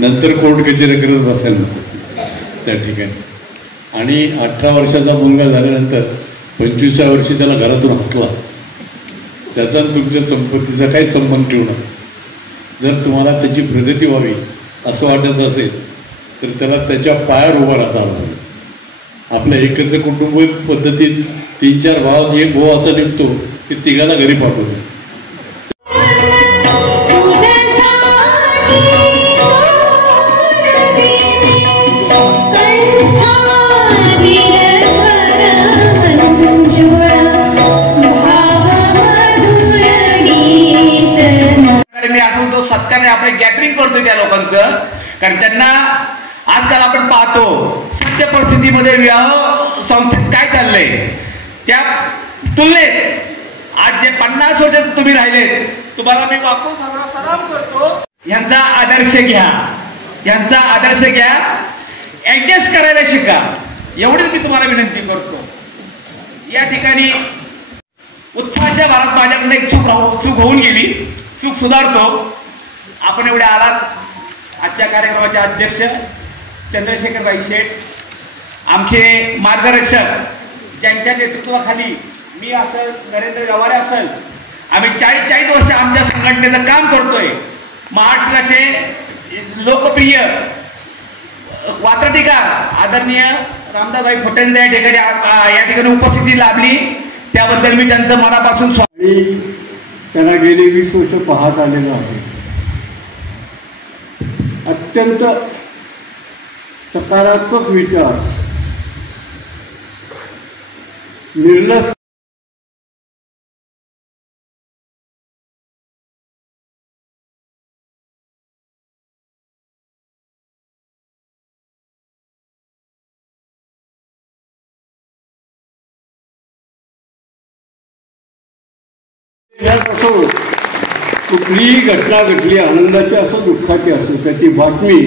नंतर कोर्ट कचेऱ्या करत बसायला नको त्या ठिकाणी. आणि 18 वर्षाचा मुलगा झाल्यानंतर 25व्या वर्षी त्याला घरातून हाकला, त्याचा तुमच्या संपत्तीचा काही संबंध ठेवू नका. जर तुम्हाला त्याची प्रगती व्हावी असं वाटत असेल तर त्याला त्याच्या पायावर उभा राहता आलं. आपल्या एकत्र कुटुंब पद्धतीत 3-4 भावात एक भाऊ असा निघतो की तिघाला घरी पाठवतो. मी असं म्हणतो सत्याने आपण गॅदरिंग करतोय त्या लोकांचं, कारण त्यांना आजकाल आपण पाहतो सत्य परिस्थितीमध्ये विवाह संस्थेत काय चाललंय त्या तुलनेत आज जे 50 वर्ष तुम्ही राहिलेत, तुम्हाला मी वाकून सलाम करतो. यांचा आदर्श घ्या, यांचा आदर्श घ्या, ऍडजस्ट करायला शिका, एवढीच मी तुम्हाला विनंती करतो. या ठिकाणी उत्साहाच्या भारात माझ्याकडे एक चूक होऊन गेली, चूक सुधारतो. आपण एवढे आलात. आजच्या कार्यक्रमाचे अध्यक्ष चंद्रशेखरभाई शेठ, आमचे मार्गदर्शक ज्यांच्या नेतृत्वाखाली मी असेल, नरेंद्र गवारे असेल, आम्ही 40 वर्ष आमच्या संघटनेचं काम करतोय. महाराष्ट्राचे लोकप्रिय वात्रटिकार आदरणीय रामदासभाई फुटाणे या ठिकाणी उपस्थिती लाभली, त्याबद्दल मी त्यांचं मनापासून त्यांना गेली 20 वर्ष पाहत आलेलं आहे. अत्यंत सकारात्मक विचार, निर्लस असो, कुठलीही घटना घडली, आनंदाची असो दुःखाची असो, त्याची बातमी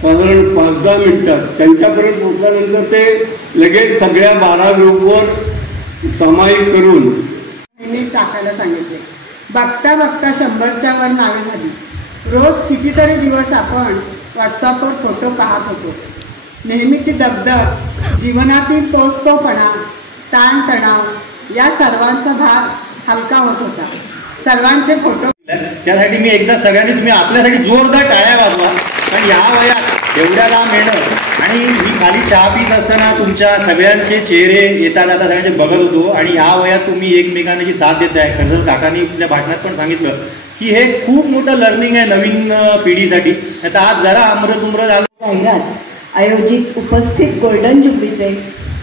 साधारण 5-10 मिनिटात त्यांच्यापर्यंत पोहोचल्यानंतर ते लगेच सगळ्या 12 ग्रुपवर सामायिक करून टाकायला सांगितले. बघता बघता 100च्या वर नावे झाली. रोज कितीतरी दिवस आपण व्हॉट्सअपवर फोटो पाहत होतो. नेहमीची दगदग, जीवनातील तोचतोपणा, ताणतणाव या सर्वांचा भार हलका होत होता. सर्वांचे फोटो. त्यासाठी मी एकदा सगळ्यांनी तुम्ही आपल्यासाठी जोरदार टाळ्या वाजवा, कारण ह्या वयात एवढ्या लांब येणं. आणि मी खाली चहा पीत असताना तुमच्या सगळ्यांचे चेहरे येता जाता सगळ्यांचे बघत होतो, आणि ह्या वयात तुम्ही एकमेकांना जी साथ देत आहे. खरं तर काकांनी आपल्या भाषणात पण सांगितलं की हे खूप मोठं लर्निंग आहे नवीन पिढीसाठी. आता आज जरा आम्रतुम्र झालं. जाहिरात आयोजित उपस्थित गोल्डन जुबलीचे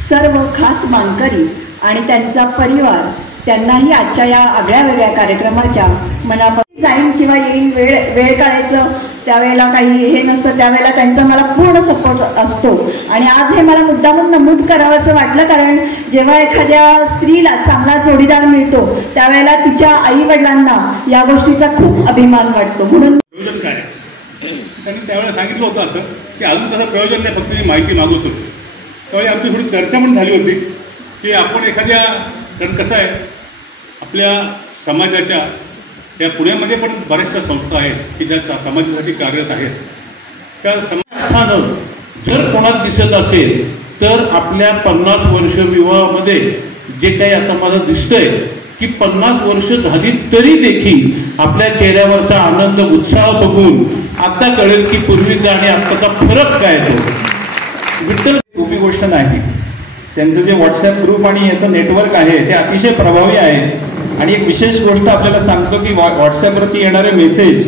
सर्व खास मानकरी आणि त्यांचा परिवार, त्यांनाही आजच्या या आगळ्या वेगळ्या कार्यक्रमाच्या मनापासून जाईन किंवा येईन, वेळ काढायचं त्यावेळेला काही हे नसतं, त्यावेळेला त्यांचा मला पूर्ण सपोर्ट असतो. आणि आज हे मला मुद्दामून नमूद करावं असं वाटलं, कारण जेव्हा एखाद्या स्त्रीला चांगला जोडीदार मिळतो त्यावेळेला तिच्या आई वडिलांना या गोष्टीचा खूप अभिमान वाटतो. म्हणून प्रयोजन काय त्यांनी त्यावेळेला सांगितलं होतं असं की अजून तसं प्रयोजन नाही, फक्त मी माहिती मागवत होतो. त्यावेळी आमची थोडी चर्चा पण झाली होती की आपण एखाद्या, कारण कसं आहे आपल्या समाजाच्या या पुण्यामध्ये पण बऱ्याचशा संस्था आहेत की ज्या समाजासाठी कार्यरत आहेत. त्या समाजानं जर कोणात दिसत असेल तर आपल्या 50 वर्ष विवाहामध्ये जे काही आता मला दिसतंय की 50 वर्ष झाली तरी देखील आपल्या चेहऱ्यावरचा आनंद, उत्साह बघून आता कळेल की पूर्वीचा आणि आत्ताचा फरक काय तो. विठ्ठल सोपी गोष्ट नाही. त्यांचं जे व्हॉट्सॲप ग्रुप आणि याचं नेटवर्क आहे ते अतिशय प्रभावी आहे. आणि एक विशेष गोष्ट आपल्याला सांगतो की व्हॉट्सॲपवरती येणारे मेसेज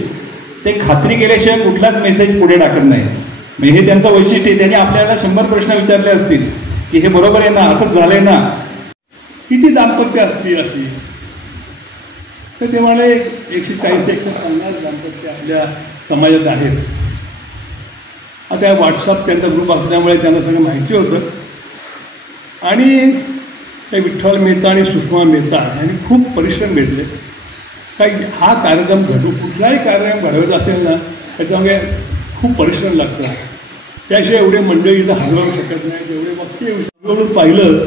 ते खात्री केल्याशिवाय कुठलाच मेसेज पुढे टाकत नाहीत. हे त्यांचं वैशिष्ट्य आहे. त्यांनी आपल्याला 100 प्रश्न विचारले असतील की हे बरोबर आहे ना, असंच झालंय ना, किती दाम्पत्य असतील अशी, तर ते मला 140-150 दाम्पत्य आपल्या समाजात आहेत. आता व्हॉट्सअप त्यांचा ग्रुप असल्यामुळे त्यांना सगळं माहिती होतं. आणि विठ्ठल मेहता आणि सुषमा मेहता यांनी खूप परिश्रम घेतले. काही हा कार्यक्रम कुठलाही कार्यक्रम घडवायचा असेल ना त्याच्यामुळे खूप परिश्रम लागतात. त्याशिवाय एवढे मंडळी इथं हलवू शकत नाही. जेवढे वक्ते पाहिलं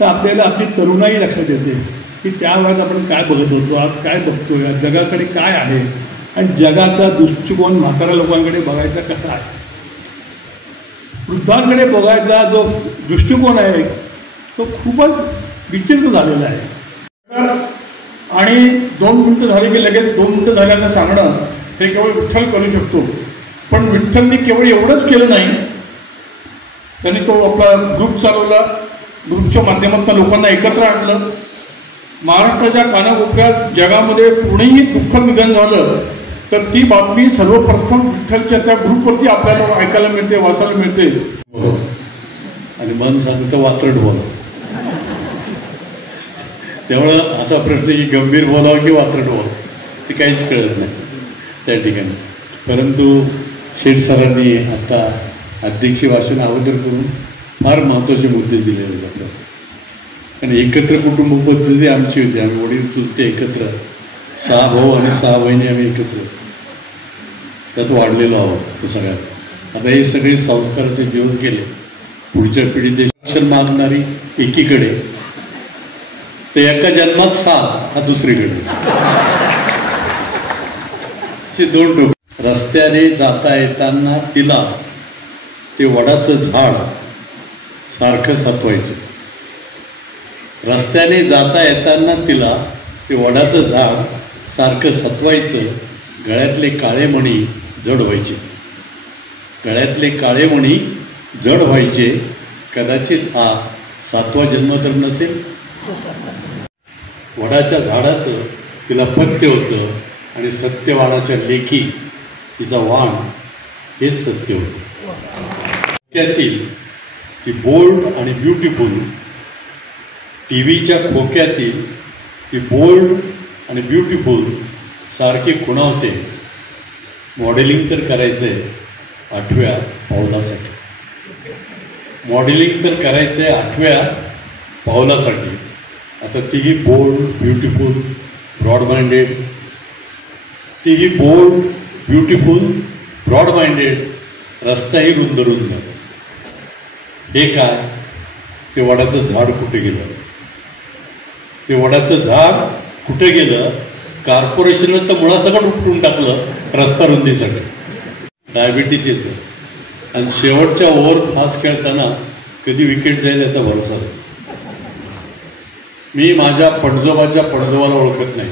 तर आपल्याला आपली तरुणाई लक्षात येते की त्या वेळेत आपण काय बघत होतो, आज काय बघतोय, जगाकडे काय आहे. आणि जगाचा दृष्टिकोन म्हाताऱ्या लोकांकडे बघायचा कसा आहे, वृद्धांकडे बघायचा जो दृष्टिकोन आहे तो खूपच विचित्र झालेला आहे. आणि 2 मिनिटं झाली की लगेच 2 मिनिटं झाल्याचं सांगणं हे केवळ विठ्ठल करू शकतो. पण विठ्ठलने केवळ एवढंच केलं नाही, त्यांनी तो आपला ग्रुप चालवला, ग्रुपच्या माध्यमातून लोकांना एकत्र आणलं. महाराष्ट्राच्या कानाकोपऱ्यात जगामध्ये कुणीही दुःखद निधन झालं तर ती बातमी सर्वप्रथम विठ्ठलच्या त्या ग्रुपवरती आपल्याला ऐकायला मिळते, वाचायला मिळते. आणि मन सांगतं वात्रट बोला. त्यामुळं असा प्रश्न की गंभीर बोलावं की वात्रट बोलावं ते काहीच कळत नाही त्या ठिकाणी. परंतु शेठ सरांनी आता अध्यक्षीय भाषण अगोदर करून फार महत्त्वाचे मुद्दे दिलेले जातात. आणि एकत्र कुटुंब पद्धती आमची होती. आम्ही वडील चुलते एकत्र, 6 भाऊ आणि 6 बहिणी आम्ही एकत्र त्यात वाढलेलो आहोत. तो सगळ्यात आता हे सगळे संस्काराचे दिवस गेले. पुढच्या पिढीत शिक्षण मागणारी एकीकडे, ते एका जन्मात 7 हा दुसरीकडे. असे 2 टोक. रस्त्याने जाता येताना तिला ते वडाचं झाड सारखं सतवायचं. रस्त्याने जाता येताना तिला ते वडाचं झाड सारखं सतवायचं. गळ्यातले काळे मणी जड व्हायचे, गळ्यातले काळे मणी जड व्हायचे. कदाचित हा 7वा जन्म तर नसेल. वडाच्या झाडाचं तिला पथ्य होतं आणि सत्यवानाच्या लेखी तिचा वाण हेच सत्य होतं. त्यातील ती बोल्ड आणि ब्युटिफुल, टी व्हीच्या खोक्यातील ती बोल्ड आणि ब्युटिफुल सारखी खुणावते. मॉडेलिंग तर करायचं आहे 8व्या पावलासाठी, मॉडेलिंग तर करायचं आहे 8व्या पावलासाठी. आता तीही बोल्ड, ब्युटिफुल, ब्रॉड माइंडेड, तीही बोल्ड, ब्युटिफुल, ब्रॉड माइंडेड, रस्ताही रुंद रुंद. हे काय, ते वडाचं झाड कुठे गेलं? ते वडाचं झाड कुठे गेलं? कॉर्पोरेशननं तर मुळासकट उपटून टाकलं रस्ता रुंदीसाठी. डायबिटीस येतं आणि शेवटच्या ओव्हर फास्ट खेळताना कधी विकेट जाईल याचा भरोसा नाही. मी माझ्या पणजोबाच्या पणजोबाला ओळखत नाही,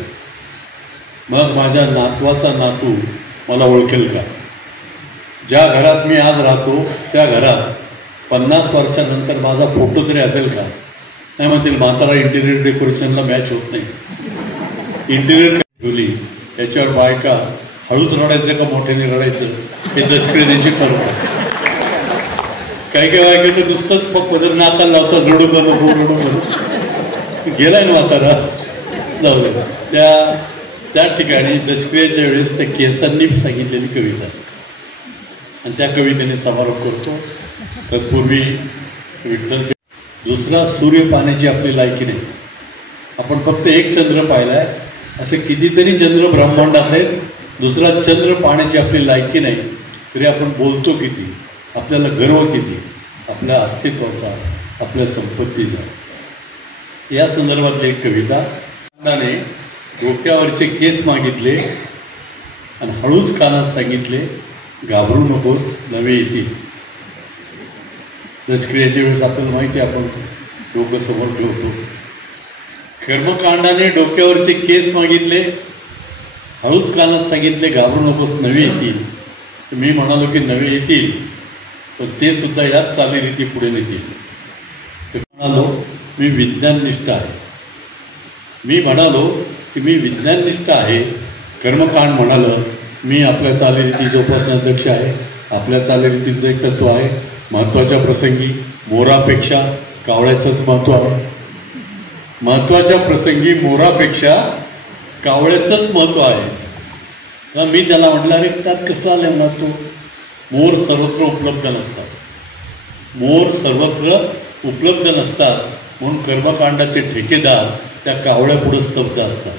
मग माझ्या नातवाचा नातू मला ओळखेल का? ज्या घरात मी आज राहतो त्या घरात 50 वर्षानंतर माझा फोटो तरी असेल का? नाही म्हणतील म्हातारा इंटिरियर डेकोरेशनला मॅच होत नाही. इंटिरियर ठेवली याच्यावर बायका हळूच रडायचं का मोठ्याने रडायचं हे दशक्रियेची ठरवतात. काही काही बायका तर नुसतंच पदर नाकाला लावतात, रडू का नको रडू नको. गेलाय ना म्हातारा, जाऊ दे. त्या ठिकाणी दशक्रियेच्या वेळेस त्या केसांनी सांगितलेली कविता आणि त्या कवितेने समारोप करतो. तत्पूर्वी विठ्ठलचे दुसरा सूर्य पाहण्याची आपली लायकी नाही. आपण फक्त एक चंद्र पाहिला आहे, असे कितीतरी चंद्र ब्रह्मांडात आहेत. दुसरा चंद्र पाहण्याची आपली लायकी नाही, तरी आपण बोलतो किती, आपल्याला गर्व किती आपल्या अस्तित्वाचा, आपल्या संपत्तीचा. या संदर्भातली एक कविता. डोक्यावरचे केस मागितले आणि हळूच कानात सांगितले, घाबरू नकोस नवे येतील. दशक्रियेच्या वेळेस आपल्याला माहिती आहे आपण डोकं समोर ठेवतो. कर्मकांडाने डोक्यावरचे केस मागितले, हळूच कानात सांगितले, घाबरू नकोस नवे येतील. तर मी म्हणालो की नवे येतील, पण ते सुद्धा याच चालीरीती पुढे नेतील. तर म्हणालो मी विज्ञाननिष्ठ आहे. मी म्हणालो की मी विज्ञाननिष्ठ आहे. कर्मकांड म्हणालं मी आपल्या चालीरीती जोपासण्याध्यक्ष आहे. आपल्या चालीरीतीचं एक तत्व आहे, महत्त्वाच्या प्रसंगी मोरापेक्षा कावळ्याचंच महत्त्व आहे. महत्त्वाच्या प्रसंगी मोरापेक्षा कावळ्याचंच महत्त्व आहे. मी त्याला म्हटलं अरे त्यात कसं आलं महत्त्व? मोर सर्वत्र उपलब्ध नसतात, मोर सर्वत्र उपलब्ध नसतात म्हणून कर्मकांडाचे ठेकेदार त्या कावळ्यापुढे स्तब्ध असतात.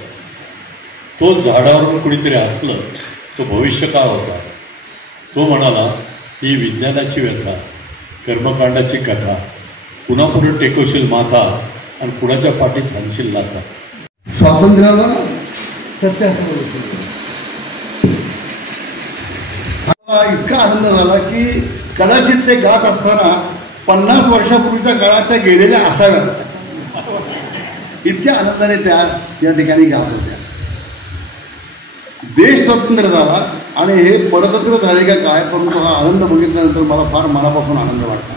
तो झाडावरून कुणीतरी हसलं, तो भविष्यकाळ होता. तो म्हणाला ही विज्ञानाची व्यथा, कर्मकांडाची कथा, कुणापुढे टेकवशील माथा आणि कुणाच्या पाठीत घालशील लाथा. स्वातंत्र्याला सत्यास्त्र इतका आनंद झाला की कदाचित ते गात असताना 50 वर्षापूर्वीच्या काळात त्या गेलेल्या असाव्यात, इतक्या आनंदाने त्या या ठिकाणी गात होत्या. देश स्वतंत्र झाला आणि हे परतंत्र झाले का काय, परंतु हा आनंद बघितल्यानंतर मला फार मनापासून आनंद वाटला.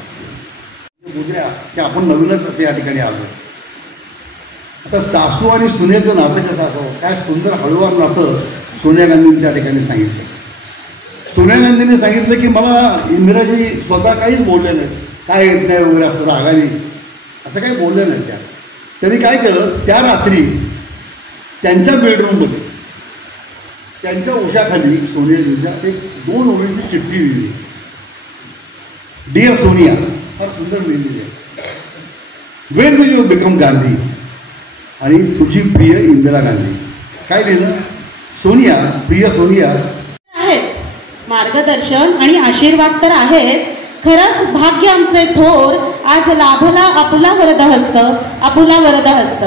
बुजऱ्या की आपण नवीनच त्या ठिकाणी आलो. आता सासू आणि सुनेचं नातं कसं असावं, काय सुंदर हळूवार नातं सोनिया गांधींनी त्या ठिकाणी सांगितलं. सोनिया गांधींनी सांगितलं की मला इंदिराजी स्वतः काहीच बोलले नाहीत, काय येत नाही वगैरे असं रागाने असं काही बोलले नाहीत. त्यांनी काय केलं, त्या रात्री त्यांच्या बेडरूममध्ये त्यांच्या उशाखाली सोनियाजींच्या एक 2 ओळींची चिठ्ठी लिहिली. डिअर सोनिया, फार सुंदर लिहिलेली आहे. Wien will you become Gandhi, आणि तुझी प्रिय इंदिरा गांधी. काय लिहिलं, सोनिया, प्रिय सोनिया. आहेच मार्गदर्शन आणि आशीर्वाद तर आहेच. खरंच भाग्य आमचे थोर, आज लाभला आपुला वरदहस्त, आपुला वरदहस्त.